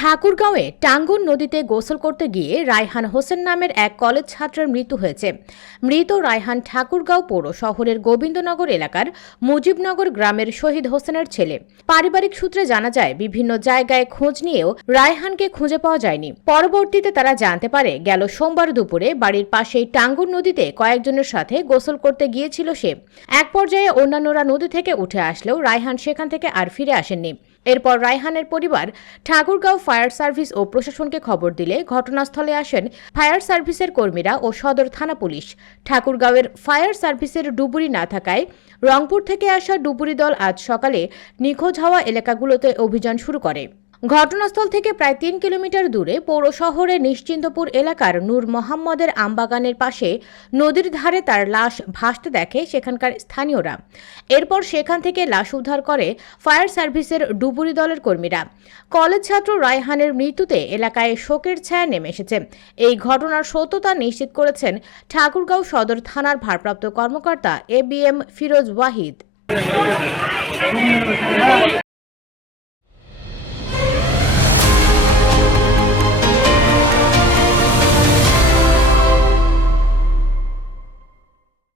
ঠাকুরগাঁওয়ে টাঙ্গুন নদীতে গোসল করতে গিয়ে রায়হান হোসেন নামের এক কলেজ ছাত্রের মৃত্যু হয়েছে। মৃত রায়হান ঠাকুরগাঁও পৌর শহরের গোবিন্দনগর এলাকার মুজিবনগর গ্রামের শহীদ হোসেনের ছেলে। পারিবারিক সূত্রে জানা যায়, বিভিন্ন জায়গায় খোঁজ নিয়েও রায়হানকে খুঁজে পাওয়া যায়নি। পরবর্তীতে তারা জানতে পারে, গেল সোমবার দুপুরে বাড়ির পাশেই টাঙ্গুন নদীতে কয়েকজনের সাথে গোসল করতে গিয়েছিল সে। এক পর্যায়ে অন্যান্যরা নদী থেকে উঠে আসলেও রায়হান সেখান থেকে আর ফিরে আসেননি। এরপর রায়হানের পরিবার ঠাকুরগাঁও ফায়ার সার্ভিস ও প্রশাসনকে খবর দিলে ঘটনাস্থলে আসেন ফায়ার সার্ভিসের কর্মীরা ও সদর থানা পুলিশ। ঠাকুরগাঁওয়ের ফায়ার সার্ভিসের ডুবুরি না থাকায় রংপুর থেকে আসা ডুবুরি দল আজ সকালে নিখোঁজ হওয়া এলাকাগুলোতে অভিযান শুরু করে। ঘটনাস্থল থেকে প্রায় তিন কিলোমিটার দূরে পৌর শহরের নিশ্চিন্তপুর এলাকার নূর মোহাম্মদের আমবাগানের পাশে নদীর ধারে তার লাশ ভাসতে দেখে সেখানকার স্থানীয়রা। এরপর সেখান থেকে লাশ উদ্ধার করে ফায়ার সার্ভিসের ডুবুরি দলের কর্মীরা। কলেজ ছাত্র রায়হানের মৃত্যুতে এলাকায় শোকের ছায়া নেমে এসেছে। এই ঘটনার সত্যতা নিশ্চিত করেছেন ঠাকুরগাঁও সদর থানার ভারপ্রাপ্ত কর্মকর্তা A B M Firoz Wahid.